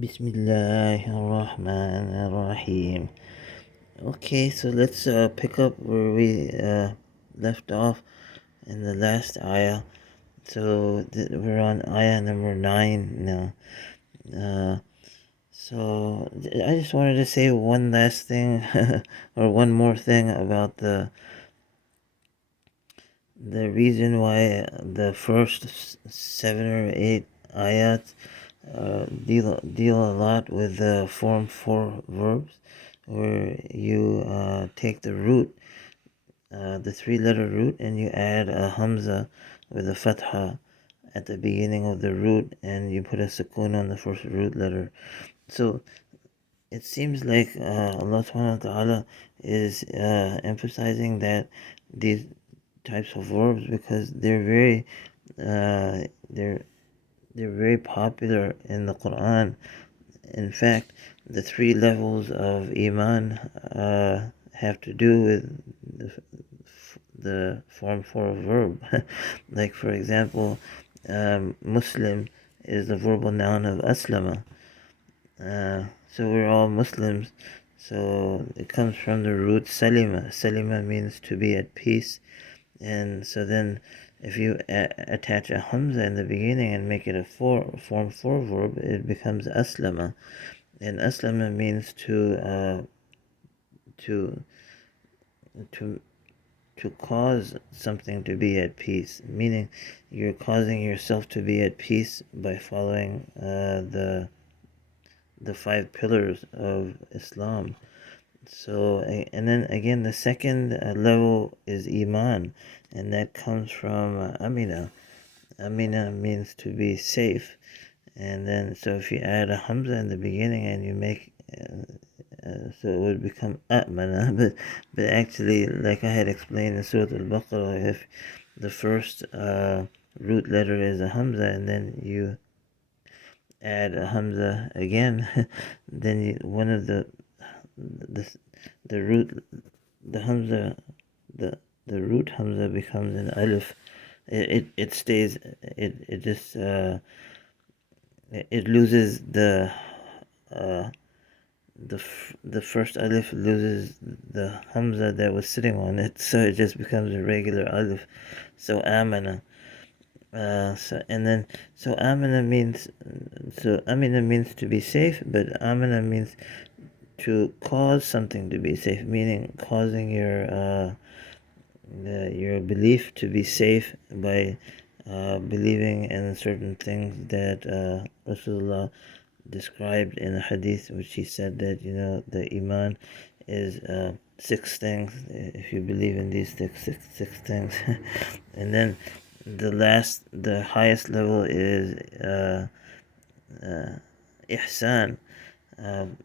Bismillahirrahmanirrahim. Okay, so let's pick up where we left off in the last ayah. So we're on ayah number 9 now. I just wanted to say one last thing, or one more thing about the reason why the first 7 or 8 ayats deal a lot with the form 4 verbs, where you take the root, the 3-letter root, and you add a hamza with a fatha at the beginning of the root, and you put a sukoon on the first root letter. So it seems like Allah subhanahu wa ta'ala is emphasizing that these types of verbs, because uh, they're they're very popular in the Quran. In fact, the 3 levels of Iman have to do with the form for a verb. Like, for example, Muslim is the verbal noun of Aslama. So we're all Muslims. So it comes from the root Salima. Salima means to be at peace. And so then if you attach a hamza in the beginning and make it a form 4 verb, it becomes Aslama. And Aslama means to to to cause something to be at peace, meaning you're causing yourself to be at peace by following the 5 pillars of Islam. So, and then again, the second level is Iman, and that comes from Amina. Amina means to be safe, and then so if you add a hamza in the beginning and you make so it would become Atmana, but actually, like I had explained in Surah Al-Baqarah, if the first root letter is a hamza and then you add a hamza again, then one of the the root the hamza the the root hamza becomes an alif. It stays, it just it loses uh the first alif loses the hamza that was sitting on it, so it just becomes a regular alif. So amana. Amina means to be safe, but amana means to cause something to be safe, meaning causing your belief to be safe by believing in certain things that Rasulullah described in a hadith, which he said that the iman is 6 things. If you believe in these six things, and then the highest level is ihsan.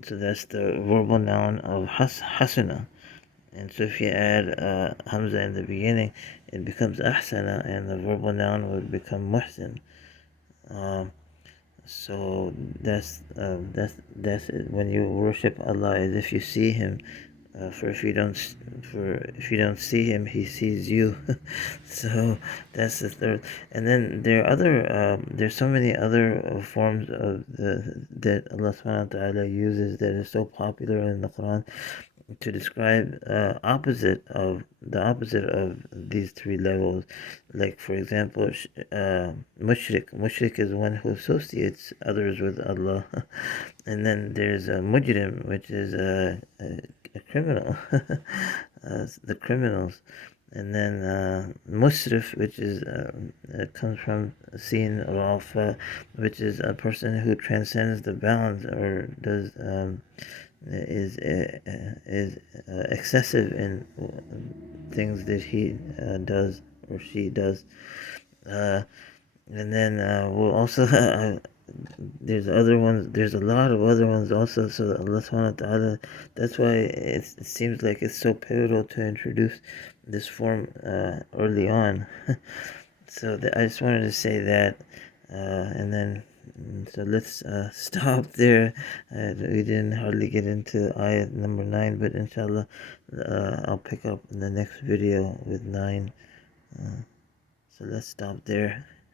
So that's the verbal noun of hasana. And so if you add hamza in the beginning, it becomes ahsana, and the verbal noun would become muhsin. Um, so that's it. When you worship Allah as if you see Him. If you don't see Him, He sees you. So that's the third. And then there's so many other forms of that Allah Subhanahu wa Taala uses that is so popular in the Quran to describe the opposite of these 3 levels. Like, for example, mushrik is one who associates others with Allah. And then there's a mujrim, which is a criminal. The criminals. And then musrif, which is comes from sin rafa, which is a person who transcends the bounds, or does is excessive in things that he does or she does. And then we'll also there's other ones. There's a lot of other ones also. So Allah Subhanahu wa Taala. That's why it seems like it's so pivotal to introduce this form early on. So I just wanted to say that, and then so let's stop there. We didn't hardly get into ayat number 9, but inshallah, I'll pick up in the next video with 9. So let's stop there.